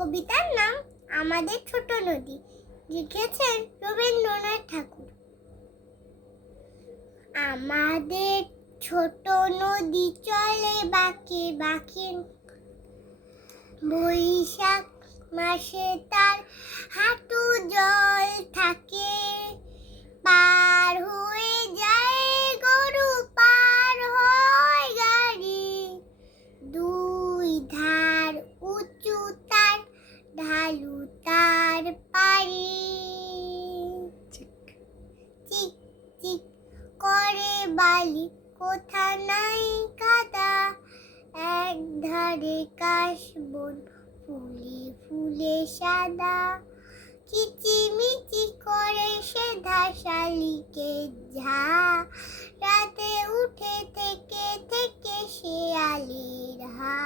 কবিতার নাম আমাদের ছোট নদী, লিখেছেন রবীন্দ্রনাথ ঠাকুর। আমাদের ছোট নদী চলে বাঁকে বাঁকে, বৈশাখ মাসে তার হাঁটু জল থাকে। পার হয়ে যায় গরু, পার হয় গাড়ি, দুই ধার উঁচু তার, ঢালু তার পাড়ি। চিক চিক করে বালি, কোথা নাই কাদা, এক ধারে কাশবন ফুলে ফুলে সাদা। কিচিমিচি করে সে শালিকে ঝা, রাতে উঠে থেকে থেকে শেয়ালের হা।